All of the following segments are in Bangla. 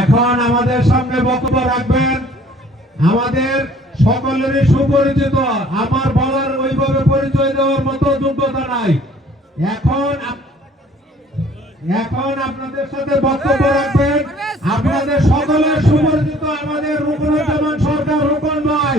এখন আমাদের সামনে বক্তব্য রাখবেন আমাদের সকলেরই সুপরিচিত, আমার বলার ওইভাবে পরিচয় দেওয়ার মতো যোগ্যতা নাই। এখন এখন আপনাদের সাথে বক্তব্য রাখবেন। আপনাদের সকলের সুপরিচিত আমাদের রুকনুজ্জামান সরকার, রুকন ভাই।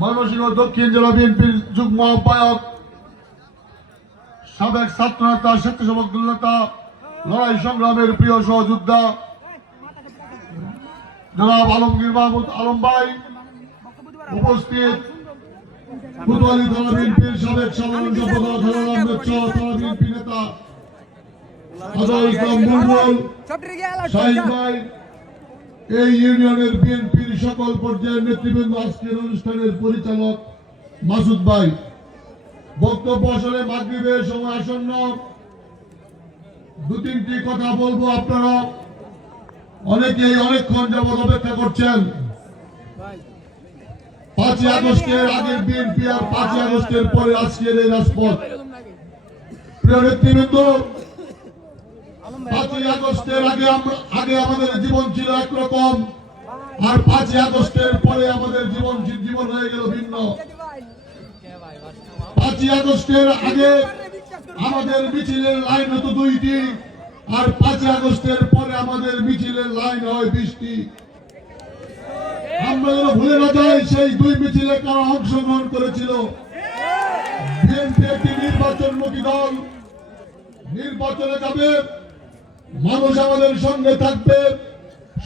ময়মনসিংহ দক্ষিণ জেলা বিএনপির যুগ্ম আহ্বায়ক, সাবেক ছাত্র নেতা স্বেচ্ছাসেবক নেতা লড়াই সংগ্রামের প্রিয় সহযোদ্ধা, জনাব আলমগীর মাহমুদ আলম ভাই উপস্থিত। কোতোয়ালি থানা বিএনপির সাবেক সাধারণ সম্পাদক সহ বিএনপি নেতা আজহার ইসলাম বুলবুল, শাহিন ভাই এই ইউনিয়নের বিএনপির সকল পর্যায়ের নেতৃবৃন্দ আজকের অনুষ্ঠানের পরিচালক মাসুদ ভাই। বক্তব্য আসলে মাগরিবের সময় আসন্ন। দু তিনটি কথা বলব আপনারা। অনেকেই অনেকক্ষণ যাবৎ অপেক্ষা করছেন। পাঁচই আগস্টের আগের বিএনপি আর পাঁচই আগস্টের পরে আজকের এই রাজপথ। প্রিয় নেতৃবৃন্দ পাঁচই আগস্টের আগে আগে আমাদের জীবন ছিল একরকম। আর পাঁচই আগস্টের পরে আমাদের জীবন জীবন হয়ে গেল ভিন্ন। পাঁচই আগস্টের আগে আমাদের মিছিলের লাইন হতো দুইটি, আর পাঁচই আগস্টের পরে আমাদের মিছিলের লাইন হয় বিশটি। আমরা যেন ভুলে না যাই, সেই দুই মিছিলে কারা অংশগ্রহণ করেছিল? নির্বাচনমুখী দল। নির্বাচনে যাবে মানুষ আমাদের সঙ্গে থাকবে,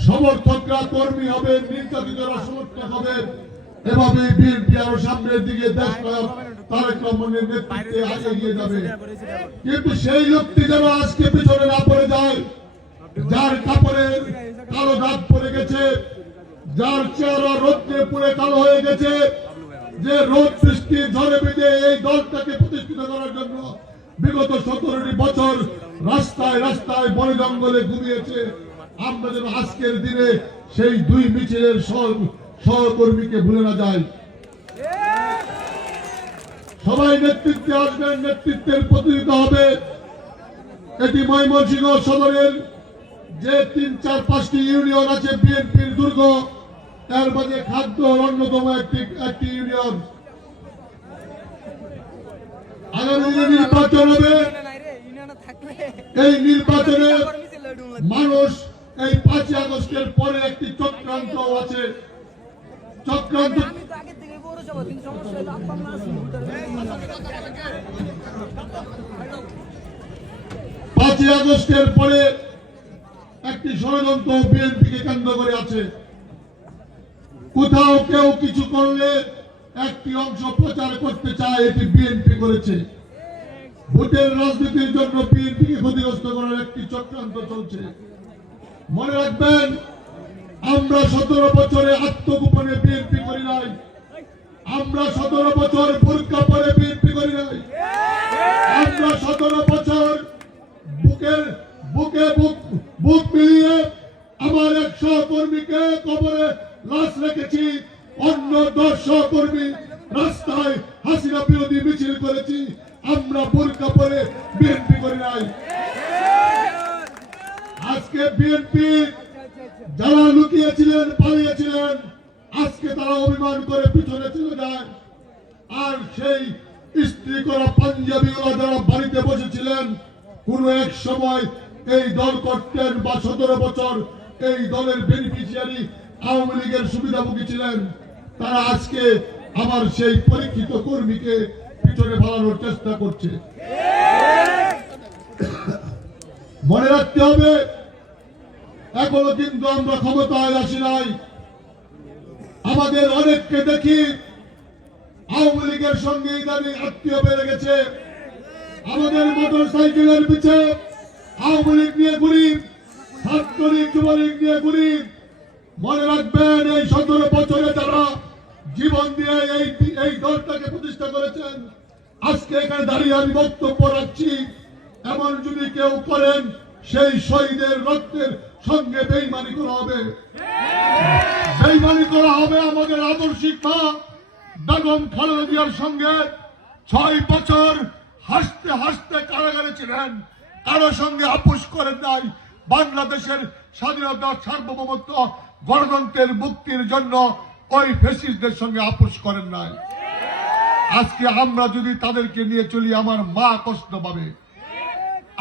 সমর্থকরা কর্মী হবে নির্যাতিতরা সমর্থক হবে। এভাবে বিএনপি আরও সামনের দিকে দেশ তারেক রহমানের নেতৃত্বে আগে যাবে। কিন্তু সেই লোকটি যেন আজকে পিছনে না পড়ে যায়, যার কাপড়ে কালো দাগ পড়ে গেছে, যার চেহারা পুড়ে কালো হয়ে গেছে, যে রোদ, বৃষ্টি, ঝড়ে বেঁধে এই দলটাকে প্রতিষ্ঠিত করার জন্য বিগত সতেরোটি বছর রাস্তায় রাস্তায় বনে জঙ্গলে ঘুমিয়েছে। আমরা যেন আজকের দিনে সেই দুই মিছিলের সহকর্মীকে ভুলে না যাই। সবাই নেতৃত্বে আসবেন, নেতৃত্বের প্রতিনিধিত্ব হবে। এটি ময়মনসিংহ সদরের যে তিন, চার, পাঁচটি ইউনিয়ন আছে, বিএনপির দুর্গ এর মাঝে খাদ্য অন্যতম একটি একটি ইউনিয়ন। আগামী নির্বাচন হবে। এই নির্বাচনে মানুষ এই পাঁচই আগস্টের পরে একটি চক্রান্ত আছে। চক্রান্ত পাঁচই আগস্টের পরে একটি ষড়যন্ত্র বিএনপিকে কেন্দ্র করে আছে। কোথাও কেউ কিছু করলে একটি অংশ প্রচার করতে চায় এটি বিএনপি করেছে। ভোটের রাজনীতির জন্য বিএনপিকে ক্ষতিগ্রস্ত করার একটি চক্রান্ত চলছে। মনে রাখবেন, আমরা সতেরো বছরে আত্মগোপনে বিএনপি করি নাই। আমরা সতেরো বছর বোরকা পরে বিএনপি করি নাই। আমরা সতেরো বছর বুকের, বুকে বুক বুক মিলিয়ে আমার এক সহকর্মীকে কবরে লাশ রেখেছি। অন্য দশ সহকর্মী রাস্তায় হাসিনা বিরোধী মিছিল করেছি। আমরা বোরকা পরে বিএনপি করি নাই। আজকে বিএনপি যারা লুকিয়েছিলেন, পালিয়েছিলেন, আজকে তারা অভিমান করে পিছনে চলে যায়। আর সেই স্ত্রী করা পাঞ্জাবিওয়ালা যারা বাড়িতে বসেছিলেন, কোন এক সময় এই দল করতেন বা সতেরো বছর এই দলের বেনিফিশিয়ারি আওয়ামী লীগের সুবিধাভোগী ছিলেন। তারা আজকে আমার সেই পরীক্ষিত কর্মীকে পিছনে ফেলানোর চেষ্টা করছে। মনে রাখতে হবে, এখনও কিন্তু আমরা ক্ষমতায় আসি নাই। আমাদের অনেককে দেখি, আওয়ামী লীগের সঙ্গে ইদানিং আত্মীয় বেড়ে গেছে। আমাদের মোটর সাইকেলের পিছে আওয়ামী লীগ নিয়ে ঘুরি ছাত্রলীগ, যুবলীগ নিয়ে ঘুরি মনে রাখবেন, এই সতেরো বছরে যারা জীবন দিয়ে এই এই দলটাকে প্রতিষ্ঠা করেছেন আজকে এখানে দাঁড়িয়ে আমি বক্তব্য রাখছি, এমন যদি কেউ করেন, সেই শহীদের রক্তের সঙ্গে বেইমানি করা হবে। বেইমানি করা হবে আমাদের আদর্শিক মা, বেগম খালেদা সঙ্গে। ছয় বছর হাসতে হাসতে কারাগারে ছিলেন। কারও সঙ্গে আপোষ করেন নাই। বাংলাদেশের স্বাধীনতা, সার্বভৌমত্ব, গণতন্ত্রের মুক্তির জন্য ওই ফেসিসদের সঙ্গে আপোষ করেন নাই। আজকে আমরা যদি তাদেরকে নিয়ে চলি, আমার মা কষ্ট পাবে।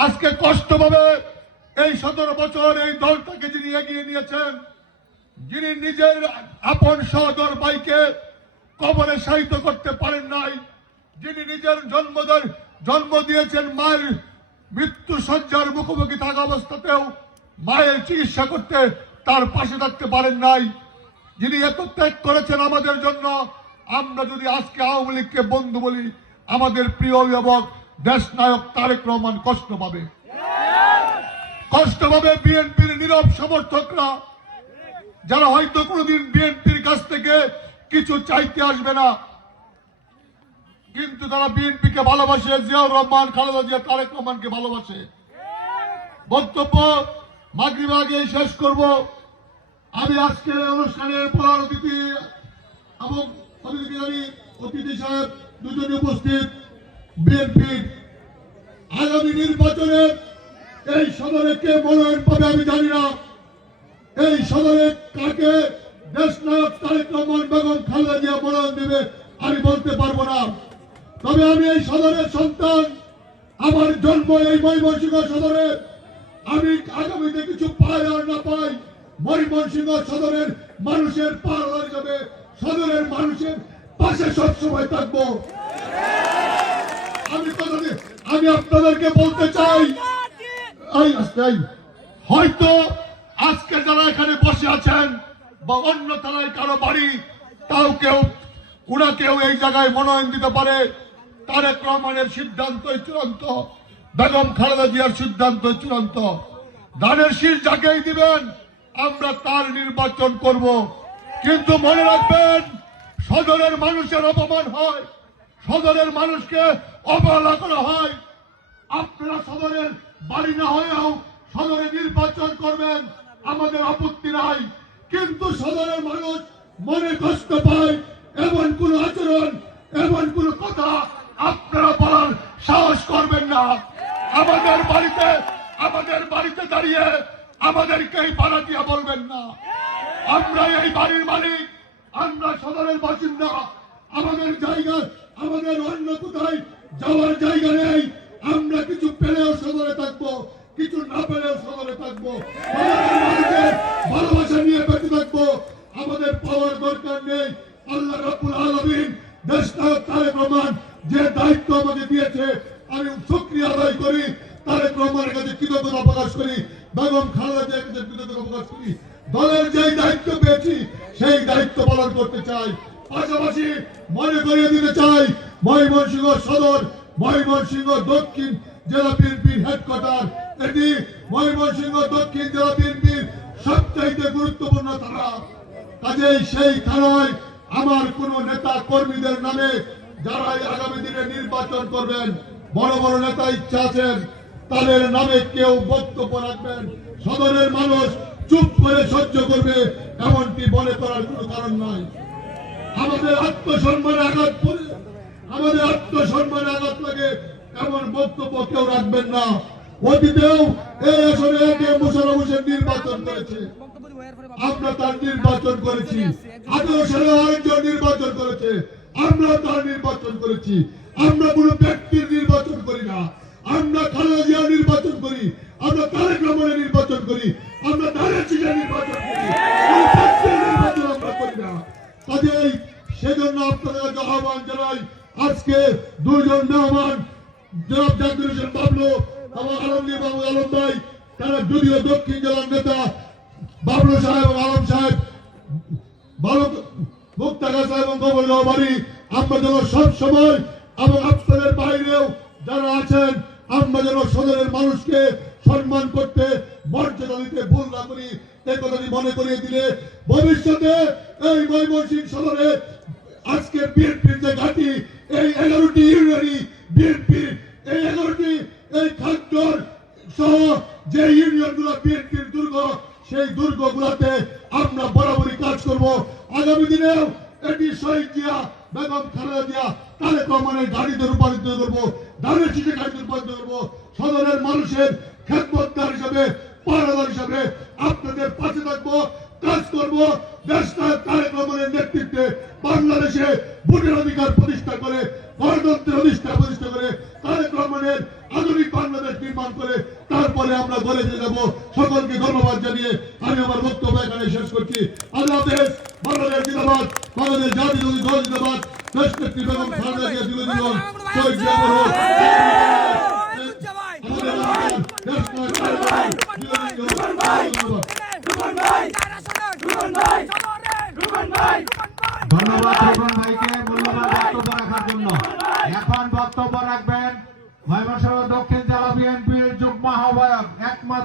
আজকে কষ্ট পাবে। এই সতেরো বছর এই দলটাকে যিনি এগিয়ে নিয়েছেন, যিনি নিজের আপন সহদর ভাইকে কবরে সাহিত্য করতে পারেন নাই, যিনি নিজের জন্মদের জন্ম দিয়েছেন মায়ের মৃত্যু সজ্জার মুখোমুখি থাকা অবস্থাতেও মায়ের চিকিৎসা করতে তার পাশে থাকতে পারেন নাই, যিনি এত ত্যাগ করেছেন আমাদের জন্য আমরা যদি আজকে আওয়ামী লীগকে বন্ধু বলি, আমাদের প্রিয় অভিভাবক দেশ নায়ক তারেক রহমান কষ্ট পাবে। কষ্ট পাবে বিএনপির নীরব সমর্থকরা, যারা হয়তো কোনোদিন বিএনপির কাছ থেকে কিছু চাইতে আসবে না। কিন্তু তারা বিএনপিকে ভালোবাসে, জিয়াউর রহমান, খালেদা জিয়া, তারেক রহমানকে ভালোবাসে। বক্তব্য মাগরিব আগে শেষ করব। আমি আজকের অনুষ্ঠানের প্রধান অতিথি এবং দুজনে উপস্থিত। আগামী নির্বাচনে এই সদরে কে মনোনয়ন পাবে আমি জানি এই সদরে কাকে? দেশ নায়ক তারেক রহমান বেগম খালেদা দেবে আমি বলতে পারব না। তবে আমি এই সদরের সন্তান, আমার জন্ম এই ময়মনসিংহ সদরে আমি আগামীতে কিছু পাই না পাই ময়মনসিংহ সদরের মানুষের পার হিসাবে সদরের মানুষের পাশে সবসময় থাকব। আমি আমি আপনাদেরকে বলতে চাই। হয়তো আজকে যারা এখানে বসে আছেন বা অন্য থানায় কারও বাড়ি, তাও কেউ, ওরা কেউ এই জায়গায় মনোনয়ন দিতে পারে। তারেক রহমানের সিদ্ধান্তই চূড়ান্ত, বেগম খালেদা জিয়ার সিদ্ধান্ত চূড়ান্ত। ধানের শীষ যাকেই দিবেন, আমরা তার নির্বাচন করব। কিন্তু মনে রাখবেন, সদরের মানুষের অপমান হয়, সদরের মানুষকে অবহেলা করা হয়। আপনারা সদরের বাড়ি না হয়েও সদরে নির্বাচন করবেন, আমাদের আপত্তি নাই। কিন্তু সদরের মানুষ মনে কষ্ট পায়, এমন কোন আচরণ, এমন কোন কথা আপনারা বলার সাহস করবেন না। আমাদের বাড়িতে আমাদের বাড়িতে দাঁড়িয়ে আমাদেরকে এই পাড়া দিয়া বলবেন না। আমরা এই বাড়ির মালিক। আমরা সদরের বাসিন্দা। আমাদের জায়গা, আমাদের অন্য কোথায় যাওয়ার জায়গা নেই। আমরা কিছু পেলেও সদরে থাকব, কিছু না পেলেও সদরে থাকব। ভালোবাসা নিয়ে বেঁচে থাকব আমাদের পাওয়ার দরকার নেই আল্লাহ রাব্বুল আলামিন দেশ নায়ক তারেক রহমান যে দায়িত্ব আমাকে দিয়েছে আমি শুক্রিয়া আদায় করি তারেক রহমানের কাছে কৃতজ্ঞতা প্রকাশ করি বেগম খালেদা জিয়ার কাছে কৃতজ্ঞতা প্রকাশ করি দলের যে দায়িত্ব পেয়েছি সেই দায়িত্ব পালন করতে চাই পাশাপাশি মনে করিয়ে দিতে চাই ময়মনসিংহ সদর ময়মনসিংহ দক্ষিণ জেলা বিএনপির হেডকোয়ার্টার এটি ময়মনসিংহ দক্ষিণ জেলা বিএনপির সবচাইতে গুরুত্বপূর্ণ থানা কাজেই সেই থানায় আমার কোন নেতা কর্মীদের নামে যারা এই আগামী দিনে নির্বাচন করবেন। বড় বড় নেতা ইচ্ছা আছেন তাদের নামে কেউ বক্তব্য রাখবেন। সদরের মানুষ চুপ করে সহ্য করবে, এমনটি মনে করার কোনো কারণ নাই। আমাদের আত্মসম্মানে আঘাত পড়ে আমাদের আত্মসম্মানে আঘাত লাগে, এমন বক্তব্য কেউ রাখবেন না। অতীতেও এই আসনে একে মোশারফ হোসেন নির্বাচন করেছে। আমরা তার নির্বাচন করেছি। আঠারো সালে আরেকজন নির্বাচন করেছে। আমরা তার নির্বাচন করেছি। আমরা কোনো ব্যক্তির নির্বাচন করি না। আমরা খালেদা জিয়া নির্বাচন করি, আমরা তারেক রহমানের নির্বাচন করি, আমরা তারেক জিয়া নির্বাচন করি দক্ষিণ নেতা সাহেব সাহেব আমরা যেন সব সময় এবং আপনাদের বাইরেও যারা আছেন আমরা সদরের মানুষকে সম্মান করতে মর্যাদা দিতে ভুল না করি এই কথাটি মনে করিয়ে দিলে ভবিষ্যতে এই ময়মনসিংহ সদরে আজকে বিএনপির যে ঘাঁটি, এই এগারোটি ইউনিয়নই বিএনপির, এই এগারোটি, এই খাদ্যর সহ যে ইউনিয়নগুলো বিএনপির দুর্গ, সেই দুর্গ গুলাতে আমরা বরাবরই কাজ করব। আগামী দিনেও এটি শহীদ জিয়া বেগম খালেদা তারেক রহমানের গাড়িতে রূপান্তরিত করব ধানের চিঠি গাড়িতে রূপান্তরিত করব। সদরের মানুষের খেদমতদার হিসাবে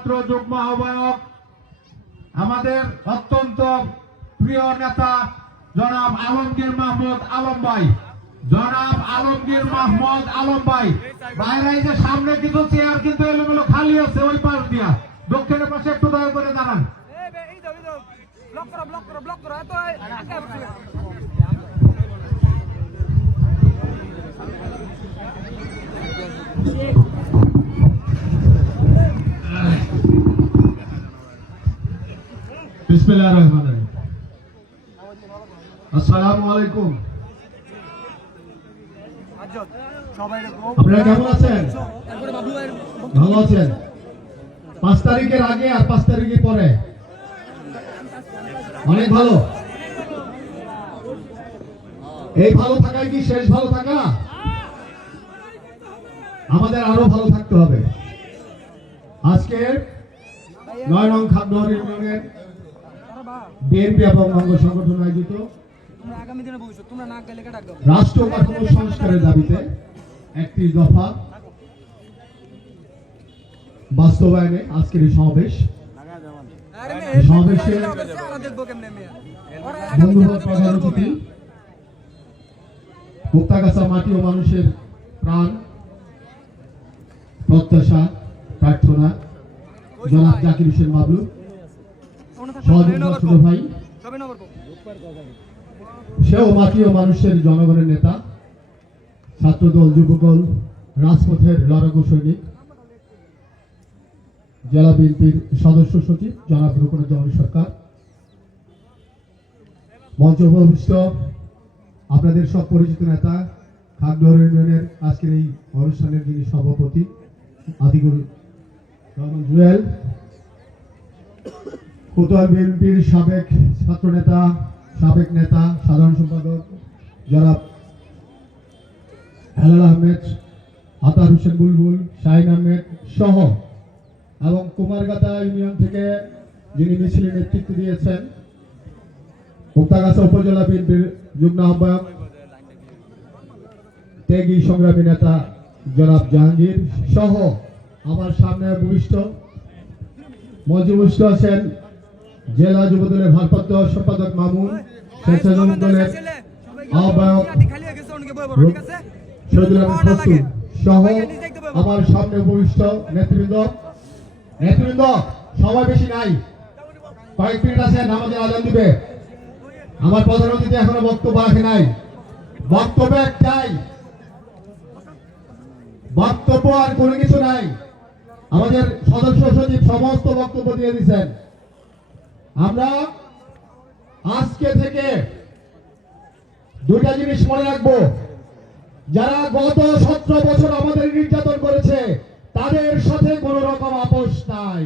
একমাত্র যুগ্ম আহ্বায়ক আমাদের অত্যন্ত প্রিয় নেতা জনাব আলমগীর মাহমুদ আলম ভাই। জনাব আলমগীর মাহমুদ আলম ভাই। বাইরে যে সামনে কিছু চেয়ার কিন্তু এলোমেলো খালি আছে ওই পাশ দিয়া। দক্ষিণের পাশে একটু দয়া করে জানান। ব্লক করো ব্লক করো ব্লক করো এত আগে আসবে। বিসমিল্লাহির রহমানির রহিম। আসসালামু আলাইকুম। আপনারা কেমন আছেন? ভালো আছেন? পাঁচ তারিখের আগে আর পাঁচ তারিখের পরে? অনেক ভালো। এই ভালো থাকাই কি শেষ ভালো থাকা? আমাদের আরও ভালো থাকতে হবে। আজকে নয় নং খাদ্য ইউনিয়নের বিএনপি এবং অঙ্গ সংগঠন আয়োজিত। রাষ্ট্র কাঠামো সংস্কারের দাবিতে একটি দফা বাস্তবায়নে আজকের এই সমাবেশ। সমাবেশে প্রধান অতিথি মুক্তাগাছা মাটি ও মানুষের প্রাণ প্রত্যাশা প্রার্থনা। জনাব জাকির হোসেন বাবলু। ভাই। সেও মানুষের জনগণের নেতা ছাত্রদল যুবকল রাজপথের লড়াকু সৈনিক। জেলা বিএনপির সদস্য সচিব জনাব রুকনুজ্জামান সরকার। মঞ্চ উপবিষ্ট আপনাদের সব পরিচিত নেতা খাদ্য ইউনিয়নের আজকের এই অনুষ্ঠানের যিনি সভাপতি আদিগুল রহমান জুয়েল। কোতোয়াল বিএনপির সাবেক ছাত্র নেতা সাবেক নেতা, সাধারণ সম্পাদক জনাব হেলাল আহমেদ, আতার হোসেন বুলবুল, শাহিন আহমেদ সহ এবং কুমারগাতা ইউনিয়ন থেকে যিনি মিছিলে নেতৃত্ব দিয়েছেন মুক্তাগাছা উপজেলা বিএনপির যুগ্ম আহ্বায়ক, ত্যাগী সংগ্রামী নেতা জনাব জাহাঙ্গীর সহ আমার সামনে ভূমিষ্ঠ মঞ্চভূষ্ট আছেন জেলা যুবদলের ভারপ্রাপ্ত সম্পাদক মামুন আমার সামনে উপবিষ্ট নেতৃবৃন্দ। নেতৃবৃন্দ, সবাই বেশি নাই। কয়েক মিনিট আছে, নামাজের আজান দিবে। আমার এখনও বক্তব্য রাখে নাই। বক্তব্য একটাই। বক্তব্য আর কোনো কিছু নাই। আমাদের সদস্য সচিব সমস্ত বক্তব্য দিয়ে দিচ্ছেন আমরা আজকে থেকে দুইটা জিনিস মনে রাখব। যারা গত সতেরো বছর আমাদের নির্যাতন করেছে, তাদের সাথে কোন রকম আপোষ নাই।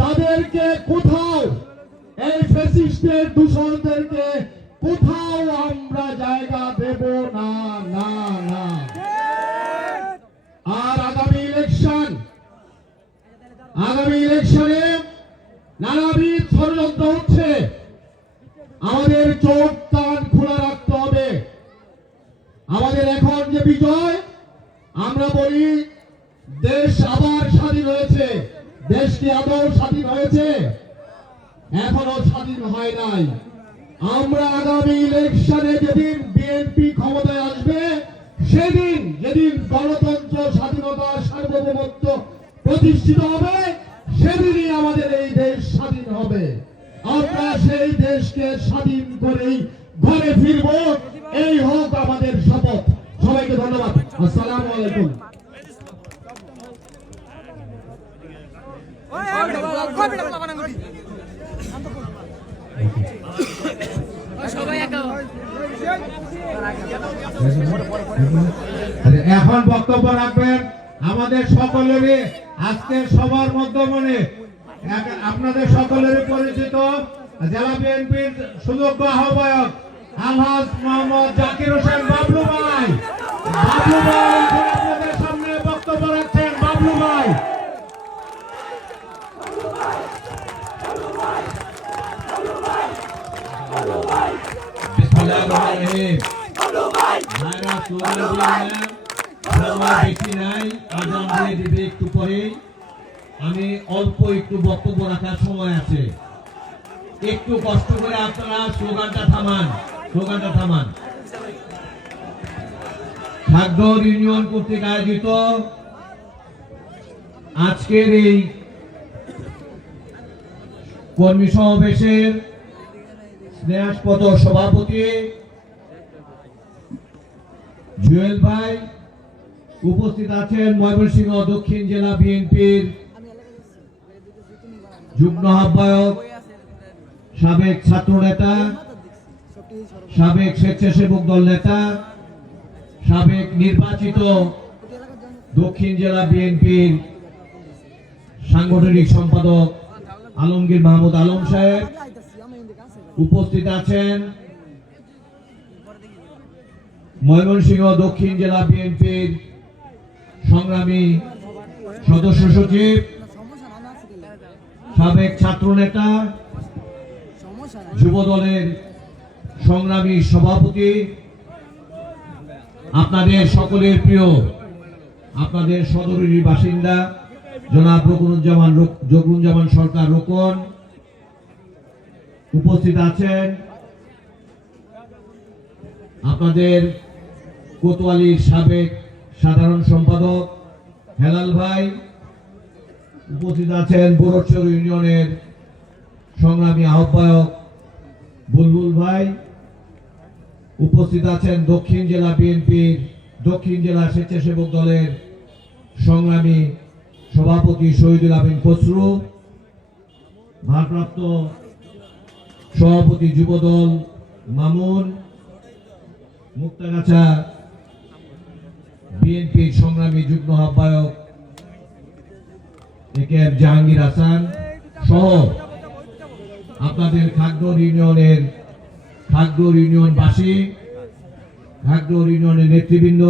তাদেরকে কোথাও এই ফেসিস্টের দূষণদেরকে কোথাও আমরা জায়গা দেব না না না। আর আগামী ইলেকশন আগামী ইলেকশনে নানাবিধ ষড়যন্ত্র হচ্ছে। আমাদের চোখ, কান খোলা রাখতে হবে। আমাদের এখন যে বিজয়, আমরা বলি দেশ আবার স্বাধীন হয়েছে। দেশ কি স্বাধীন হয়েছে? এখনও স্বাধীন হয় নাই। আমরা আগামী ইলেকশনে যেদিন বিএনপি ক্ষমতায় আসবে, সেদিন, যেদিন গণতন্ত্র স্বাধীনতা সার্বভৌমত্ব প্রতিষ্ঠিত হবে সেদিনই আমাদের এই দেশ স্বাধীন হবে। আমরা সেই দেশকে স্বাধীন করেই ঘরে ফিরব। এই হোক আমাদের শপথ। সবাইকে ধন্যবাদ। আসসালামু আলাইকুম। এখন বক্তব্য রাখবেন। আমাদের সকলেরই আজকে সবার মধ্যমনে আপনাদের সকলের পরিচিত জেলা বিএনপির সুযোগ্য আহ্বায়ক আলহাজ মোহাম্মদ জাকির হোসেন বাবলু ভাই। বাবলু আপনাদের সামনে বক্তব্য রাখছেন। বাবলু ভাই। একটু আমি অল্প একটু বক্তব্য রাখার সময় আছে। একটু কষ্ট করে আপনারা স্লোগানটা থামান স্লোগানটা থামান। ইউনিয়ন কর্তৃক আয়োজিত আজকের এই কর্মী সমাবেশের স্নেহাসপদ সভাপতি জুয়েল ভাই উপস্থিত আছেন ময়মনসিংহ দক্ষিণ জেলা বিএনপির যুগ্ম আহ্বায়ক, সাবেক ছাত্র নেতা সাবেক স্বেচ্ছাসেবক দল নেতা, সাবেক নির্বাচিত দক্ষিণ জেলা বিএনপির সাংগঠনিক সম্পাদক আলমগীর মাহমুদ আলম সাহেব উপস্থিত আছেন ময়মনসিংহ দক্ষিণ জেলা বিএনপির সংগ্রামী সদস্য সচিব, সাবেক ছাত্র নেতা যুব দলের সংগ্রামী সভাপতি, আপনাদের সকলের প্রিয়, আপনাদের সদরের বাসিন্দা, জনাব রকুনুজ্জামান জগরুজ্জামান সরকার রোকন উপস্থিত আছেন। আপনাদের কোতোয়ালির সাবেক সাধারণ সম্পাদক হেলাল ভাই উপস্থিত আছেন বরোচ্চর ইউনিয়নের সংগ্রামী আহ্বায়ক বুলবুল ভাই। উপস্থিত আছেন দক্ষিণ জেলা বিএনপির দক্ষিণ জেলা স্বেচ্ছাসেবক দলের সংগ্রামী সভাপতি শহীদুল আমিন খসরু, ভারপ্রাপ্ত সভাপতি যুবদল মামুন, মুক্তাগাছা বিএনপির সংগ্রামী যুগ্ম আহ্বায়ক A K M Jahangir Hasan সহ আপনাদের খাগড় ইউনিয়নের, খাগড় ইউনিয়নবাসী, খাগড় ইউনিয়নের নেতৃবৃন্দ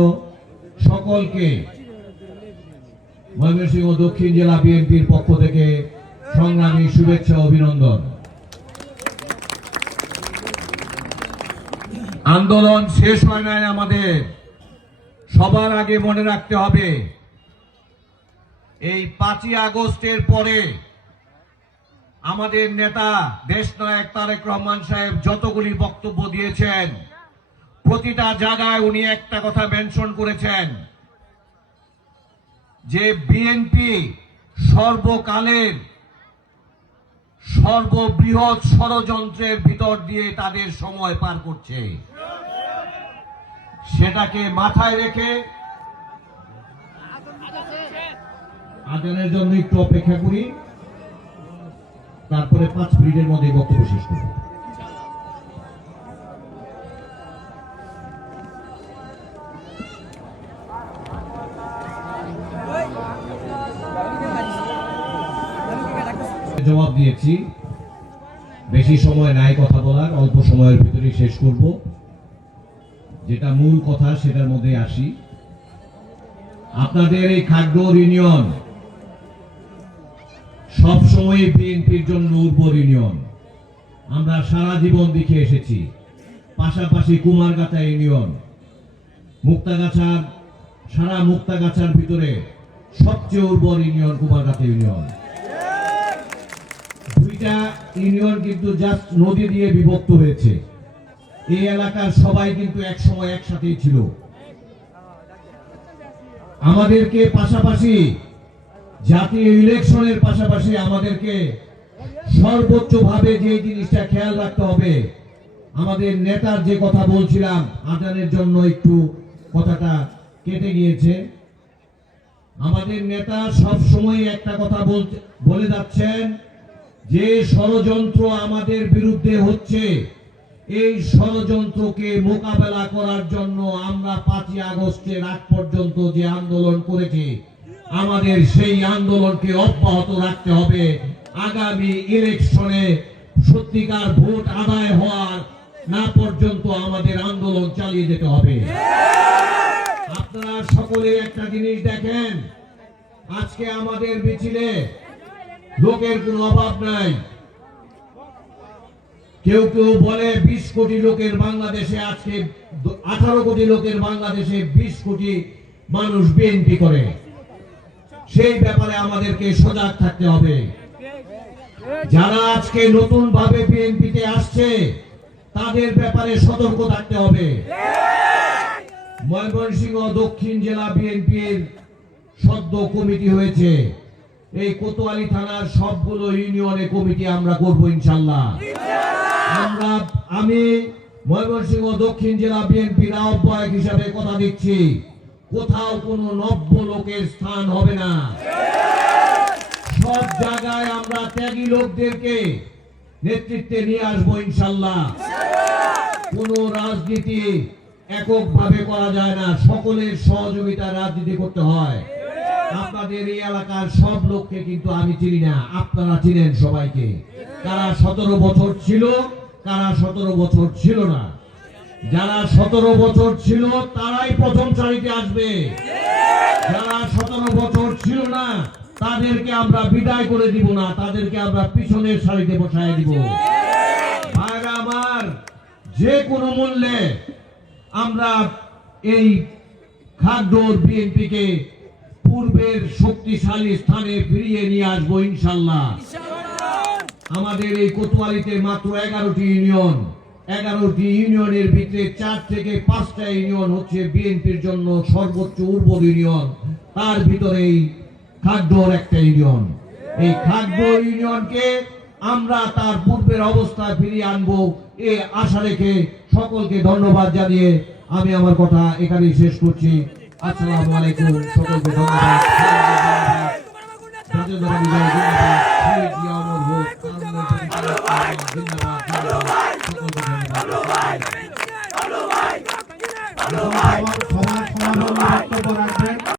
সকলকে ময়মনসিংহ দক্ষিণ জেলা বিএনপির পক্ষ থেকে সংগ্রামী শুভেচ্ছা অভিনন্দন। আন্দোলন শেষ হয় নাই আমাদের। সবার আগে মনে রাখতে হবে, এই পাঁচই আগস্টের পরে আমাদের নেতা দেশনায়ক তারেক রহমান সাহেব যতগুলি বক্তব্য দিয়েছেন, প্রতিটা জায়গায় উনি একটা কথা মেনশন করেছেন, যে বিএনপি সর্বকালের সর্ববৃহৎ ষড়যন্ত্রের ভিতর দিয়ে তাদের সময় পার করছে। সেটাকে মাথায় রেখে আজানের জন্য একটু অপেক্ষা করি। তারপরে পাঁচ মিনিটের মধ্যে বক্তব্য শেষ করব। জবাব দিয়েছি। বেশি সময় নাই কথা বলার, অল্প সময়ের ভিতরে শেষ করব। যেটা মূল কথা, সেটার মধ্যে আসি। আপনাদের এই খাদ্য ইউনিয়ন সব সময় বিএনপির জন্য উর্বর ইউনিয়ন আমরা সারা জীবন দেখে এসেছি। পাশাপাশি কুমারগাছা ইউনিয়ন মুক্তাগাছার, সারা মুক্তাগাছার ভিতরে সবচেয়ে উর্বর ইউনিয়ন কুমারগাছা ইউনিয়ন দুইটা ইউনিয়ন কিন্তু জাস্ট নদী দিয়ে বিভক্ত হয়েছে। এই এলাকার সবাই কিন্তু এক সময় একসাথেই ছিল। আমাদেরকে পাশাপাশি জাতীয় ইলেকশনের পাশাপাশি আমাদেরকে সর্বোচ্চ ভাবে যে জিনিসটা খেয়াল রাখতে হবে, আমাদের নেতার যে কথা বলছিলাম, আদানের জন্য একটু কথাটা কেটে গিয়েছে। আমাদের নেতা সব সময় একটা কথা বলে যাচ্ছেন যে ষড়যন্ত্র আমাদের বিরুদ্ধে হচ্ছে। এই ষড়যন্ত্রকে মোকাবেলা করার জন্য আমরা পাঁচই আগস্টের আগ পর্যন্ত যে আন্দোলন করেছি, আমাদের সেই আন্দোলনকে অব্যাহত রাখতে হবে। আগামী ইলেকশনে সত্যিকার ভোট আদায় হওয়ার না পর্যন্ত আমাদের আন্দোলন চালিয়ে যেতে হবে। আপনারা সকলে একটা জিনিস দেখেন, আজকে আমাদের মিছিলে লোকের কোনো অভাব নাই। কেউ কেউ বলে বিশ কোটি লোকের বাংলাদেশে আজকে আঠারো কোটি লোকের বাংলাদেশে বিশ কোটি মানুষ বিএনপি করে। সেই ব্যাপারে আমাদেরকে সজাগ থাকতে হবে। যারা আজকে নতুন ভাবে বিএনপিতে আসছে, তাদের ব্যাপারে সতর্ক থাকতে হবে। ময়মনসিংহ দক্ষিণ জেলা বিএনপির সদ্য কমিটি হয়েছে। এই কোতোয়ালি থানার সবগুলো ইউনিয়নে কমিটি আমরা করব ইনশাল্লাহ। আমরা আমি ময়মনসিংহ দক্ষিণ জেলা বিএনপির আহ্বায়ক হিসাবে কথা দিচ্ছি। কোথাও কোনো নব্য লোকের স্থান হবে না। সব জায়গায় আমরা ত্যাগী লোকদেরকে নেতৃত্বে নিয়ে আসব ইনশাল্লাহ। কোন রাজনীতি এককভাবে করা যায় না। সকলের সহযোগিতা রাজনীতি করতে হয়। আপনাদের এই এলাকার সব লোককে কিন্তু আমি চিনি না। আপনারা চিনেন সবাইকে। কারা সতেরো বছর ছিল কারা সতেরো বছর ছিল না। যারা সতেরো বছর ছিল, তারাই প্রথম সারিতে আসবে। যারা সতেরো বছর ছিল না, তাদেরকে আমরা বিদায় করে দিব না, তাদেরকে আমরা পিছনের সারিতে বসায় দিব। আমার, যে কোনো মূল্যে আমরা এই খাদ্যর বিএনপিকে পূর্বের শক্তিশালী স্থানে ফিরিয়ে নিয়ে আসব ইনশাল্লাহ। আমাদের এই কোতোয়ালিতে মাত্র এগারোটি ইউনিয়ন এগারোটি ইউনিয়নের ভিতরে চার থেকে পাঁচটা ইউনিয়ন হচ্ছে বিএনপির জন্য সর্বোচ্চ উর্বর ইউনিয়ন তার ভিতরে এই খাদ্যর একটা ইউনিয়ন এই খাদ্য ইউনিয়নকে আমরা তার পূর্বের অবস্থায় ফিরিয়ে আনব এ আশা রেখে সকলকে ধন্যবাদ জানিয়ে আমি আমার কথা এখানেই শেষ করছি আসসালামু আলাইকুম সকলকে ধন্যবাদ জাতীয়তাবাদী দল জিন্দাবাদ, শহীদ জিয়া অমর হোক, তারুণ্য জিন্দাবাদ, জিন্দাবাদ, সকলকে ধন্যবাদ। সবার সবার সমাধান বক্তব্য রাখবেন